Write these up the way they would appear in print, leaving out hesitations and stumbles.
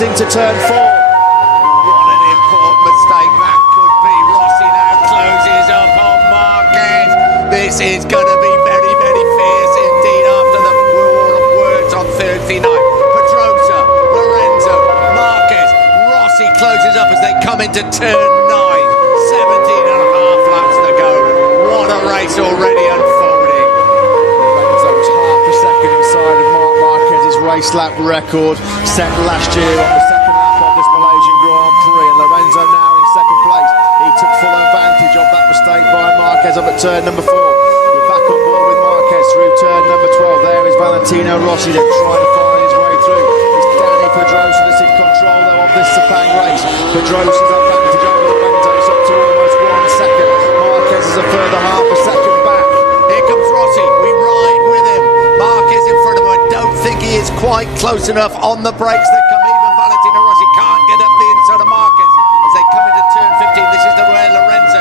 race into turn 4. What an important mistake that could be. Rossi now closes up on Marquez. This is going to be very, very fierce indeed after the war of words on Thursday night. Pedrosa, Lorenzo, Marquez, Rossi closes up as they come into turn 9. 17 and a half laps to go. What a race already unfolding. Lorenzo was half a second inside of Marc Marquez's race lap record set last year on the second lap of this Malaysian Grand Prix, and Lorenzo now in second place. He took full advantage of that mistake by Marquez up at turn number 4. We're back on board with Marquez through turn number 12. There is Valentino Rossi then trying to find his way through. It's Danny Pedrosa that's in control though of this Sepang race. Pedrosa's advantage over Lorenzo is up to almost 1 second. Marquez is a further half a second back. Here comes Rossi, we ride with him. Marquez in front of him. I don't think he is quite close enough on the brakes that come. Even Valentino Rossi can't get up the inside of Marquez as they come into turn 15. This is the way Lorenzo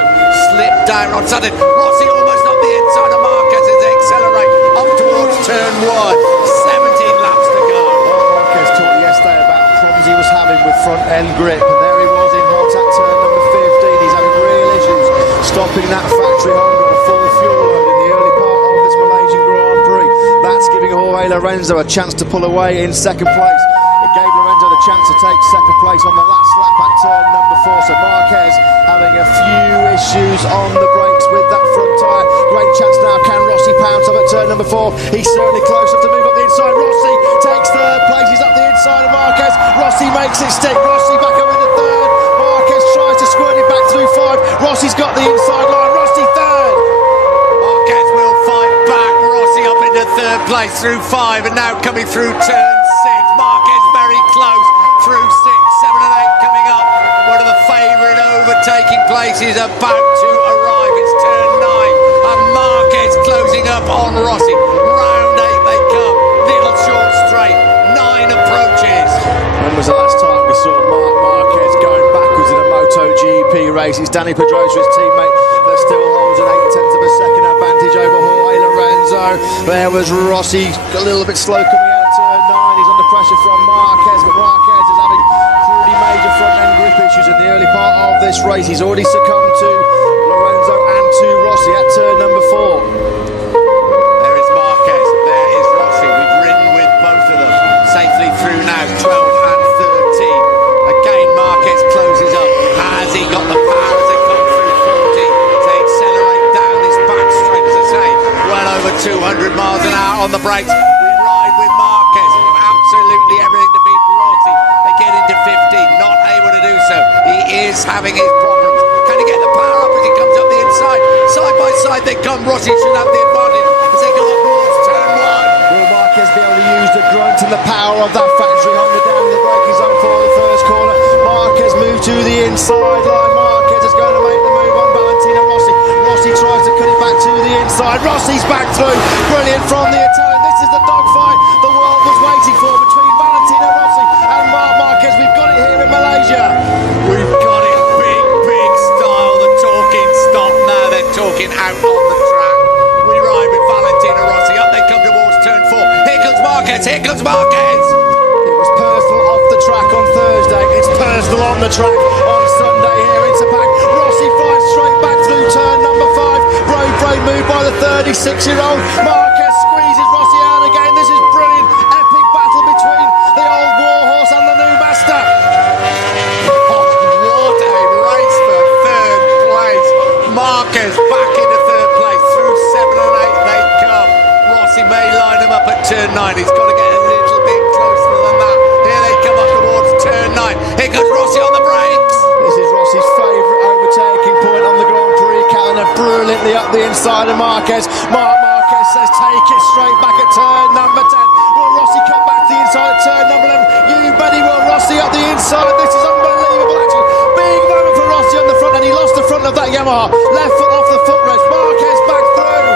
slipped down on sudden. Rossi almost up the inside of Marquez as they accelerate up towards turn 1. 17 laps to go. Marquez talked yesterday about problems he was having with front end grip, and there he was in hot at turn number 15. He's having real issues stopping that factory Honda on a full fuel load in the early part of this Malaysian Grand Prix. That's giving Jorge Lorenzo a chance to pull away in second place. It gave Lorenzo the chance to take second place on the last lap at turn number 4. So Marquez having a few issues on the brakes with that front tyre. Great chance now. Can Rossi pounce up at turn number 4? He's certainly close enough to move up the inside. Rossi takes third place. He's up the inside of Marquez. Rossi makes it stick. Rossi back up in the third. Marquez tries to squirt it back through 5. Rossi's got the inside line. Rossi third. Marquez will fight back. Rossi up into third place through 5 and now coming through turn 6. Marquez very close through 6. 7 and 8 coming up. One of the favourite overtaking places about to arrive. It's turn 9 and Marquez closing up on Rossi. Round 8 they come. Little short straight. 9 approaches. When was the last time we saw Marc Marquez going backwards in a MotoGP race? It's Danny Pedrosa, his teammate, that still holds an 0.8 of a second advantage over Jorge Lorenzo. There was Rossi, a little bit slow coming out of turn 9. He's under pressure from Marquez, but Marquez is having pretty major front end grip issues in the early part of this race. He's already succumbed to Lorenzo and to Rossi at turn number 4. There is Marquez, there is Rossi. We've ridden with both of them safely through now, 12 and 13. Again, Marquez closes up. Has he got the power as they come through 40 to accelerate down this back straight, as I say, well over 200 miles an hour on the brakes. We ride with Marquez. Absolutely everything to beat Rossi. They get into 15, not able to do so. He is having his problems. Can he get the power up as he comes up the inside? Side by side they come. Rossi should have the advantage as they go up towards turn 1. Will Marquez be able to use the grunt and the power of that factory Honda down the braking zone for the first corner? Marquez moves to the inside line. Marquez is going to make the move on Valentino Rossi. Rossi tries to cut it back to the inside. Rossi's back through. Brilliant from the Italian. This is the dogfight the world was waiting for between Valentino Rossi and Marc Marquez. We've got it here in Malaysia. We've got it big, big style. The talking stop now. They're talking out on the track. We ride with Valentino Rossi. Up they come towards turn 4. Here comes Marquez. Here comes Marquez. It was personal off the track on Thursday. It's personal on the track on Sunday here in Sepang. Rossi fights straight back through turn number 5. Brave move by the 36-year-old. Marquez squeezes Rossi out again. This is brilliant. Epic battle between the old warhorse and the new master. Oh, what a race for third place. Marquez back into third place. Through 7 and 8 they come. Rossi may line him up at turn 9. He's got to get a little bit closer than that. Here they come up towards turn 9. Here goes Rossi on the brakes. This is Rossi's favourite overtaking point on the Grand Prix calendar. Brilliantly up the inside of Marquez. Marquez says take it straight back at turn number 10. Will Rossi cut back to the inside at turn number 11? You bet he will. Rossi up the inside. This is unbelievable action. Big moment for Rossi on the front end. He lost the front of that Yamaha. Left foot off the footrest. Marquez back through.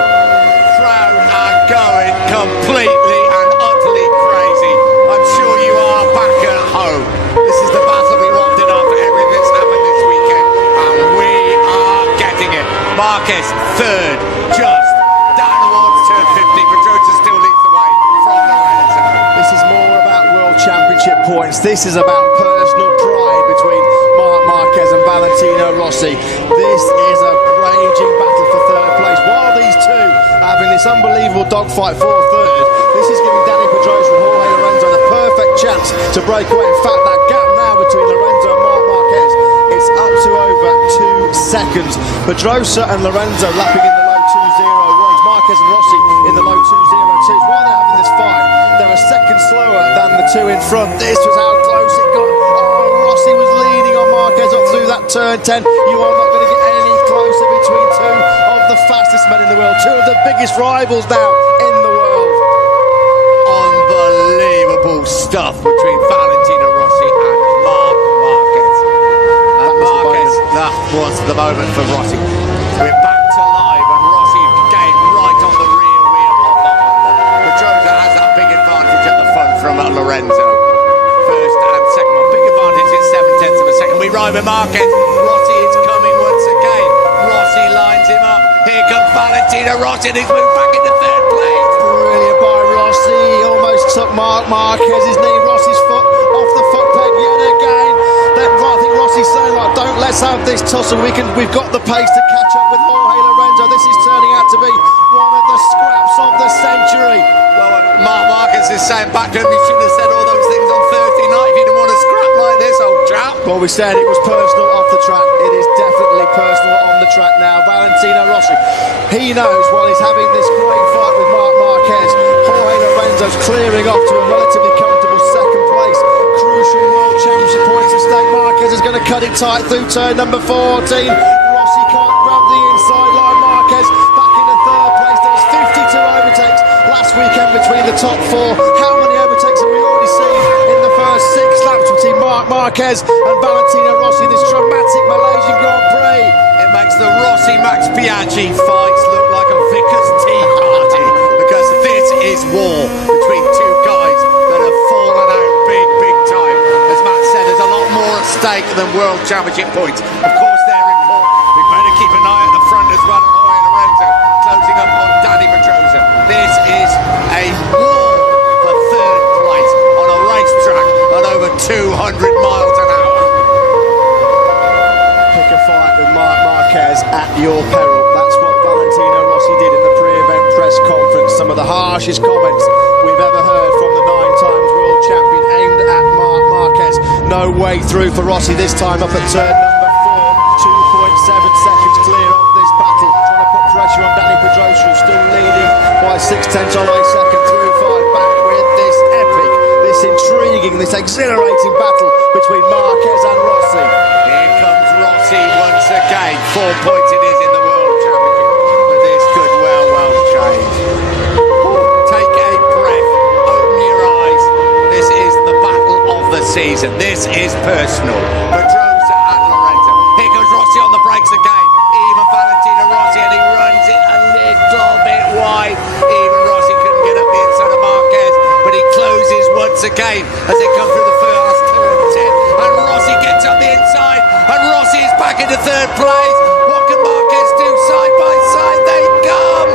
Crowd are going completely and utterly crazy. I'm sure you are back at home. This is the battle we wanted after everything that's happened this weekend, and we are getting it. Marquez third, just down towards turn 50. Pedrosa still leads the way from Lorenzo. This is more about World Championship points. This is about personal pride between Marc Marquez and Valentino Rossi. This is a raging battle for third place. While these two are having this unbelievable dogfight for third, this is giving Dani Pedrosa and Jorge Lorenzo the perfect chance to break away. In fact, that gap now between Lorenzo and Marc Marquez, it's up to over 2 seconds. Pedrosa and Lorenzo lapping in the low 2:01s. Marquez and Rossi in the low 2:02s. While they're having this fight, they're a second slower than the two in front. This was how close it got. Oh, Rossi was leaning on Marquez up through that turn 10. You are not going to get any closer between two of the fastest men in the world. Two of the biggest rivals now in the world. Unbelievable stuff between Valentino Rossi and Marc Marquez. And Marquez, that was the moment for Rossi. We're back to live, and Rossi again right on the rear wheel of the Honda. Pedrosa has that big advantage at the front from Lorenzo. First and second one. Big advantage in 7/10 of a second. We ride with Marquez. Rossi is coming once again. Rossi lines him up. Here comes Valentino Rossi, and he's moved back into third place. Brilliant by Rossi. He almost took Marc Marquez's knee. Rossi's foot off the foot peg yet again. I think Rossi's saying, like, don't let's have this tussle. We've got the pace to catch up with Jorge Lorenzo. This is turning out to be one of the scraps of the century. Well, Marc Marquez is saying back to him, you should have said all those things on Thursday night if you didn't want to scrap like this, old chap. Well, we said it was personal off the track. It is definitely personal on the track now. Valentino Rossi, he knows while he's having this great fight with Marc Marquez, Jorge Lorenzo's clearing off to a relatively comfortable second place. Crucial World Championship points at stake. Marquez is going to cut it tight through turn number 14. Rossi can't grab the inside line. Marquez back into third place. There was 52 overtakes last weekend between the top four. How many overtakes have we already seen in the first 6 laps between Marc Marquez and Valentino Rossi? This dramatic Malaysian Grand Prix. It makes the Rossi-Max Biaggi fights look like a vicar's tea party, because this is war between two guys that have fallen out big time. As Matt said, there's a lot more at stake than World Championship points. Of course, they're important. We better keep an eye at the front as well on Jorge Lorenzo, closing up on Dani Pedrosa. This is a war for third place on a racetrack at over 200 miles an hour. Pick a fight with Marc Marquez at your peril. That's what Valentino Rossi did in the pre-event press conference. Some of the harshest comments we've ever heard from the 9 times world champion aimed at Marc Marquez. No way through for Rossi this time up at turn number 4. 2.7 seconds clear of this battle. Trying to put pressure on Dani Pedrosa, who's still leading by 6/10 on a second through 5. Back with this epic, this intriguing, this exhilarating battle between Marquez and Rossi. Here comes Rossi once again. 4 points it is in the World Championship, but this could well change. Take a breath, open your eyes. This is the battle of the season. This is personal. Pedrosa and Lorenzo. Here comes Rossi on the brakes again. Even Valentino Rossi, and he runs it a little bit wide. Even Rossi couldn't get up the inside of Marquez, but he closes once again as they come through the first turn 10. And Rossi gets up the inside, and Rossi is back into third place. What can Marquez do? Side by side they come.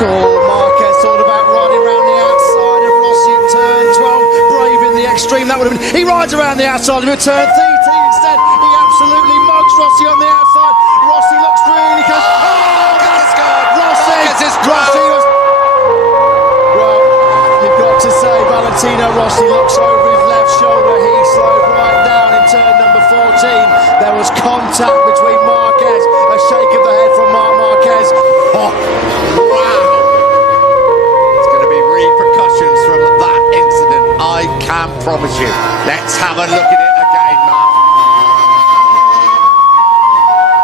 Cool, Marquez thought about riding around the outside of Rossi at turn 12. Brave in the extreme, that would have been. He rides around the outside of him at turn 13 instead. He absolutely mugs Rossi on the outside. Rossi looks really close. Oh, Rossi was. Well, you've got to say, Valentino Rossi looks over his left shoulder. He slowed right down in turn number 14. There was contact between Marquez. A shake of the head from Marc Marquez. Oh, wow. It's going to be repercussions from that incident, I can promise you. Let's have a look at it again, Mark.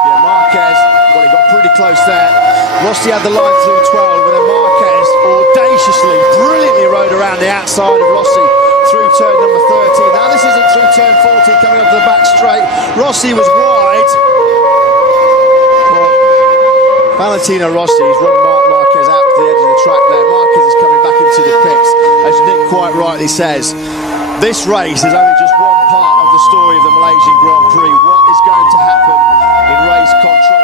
Yeah, Marquez, well, he got pretty close there. Rossi had the line through 12, but then Marquez audaciously, brilliantly rode around the outside of Rossi through turn number 13. Now this isn't through turn 14 coming up to the back straight. Rossi was wide. Well, Valentino Rossi has run Marc Marquez out to the edge of the track there. Marquez is coming back into the pits. As Nick quite rightly says, this race is only just one part of the story of the Malaysian Grand Prix. What is going to happen in race control?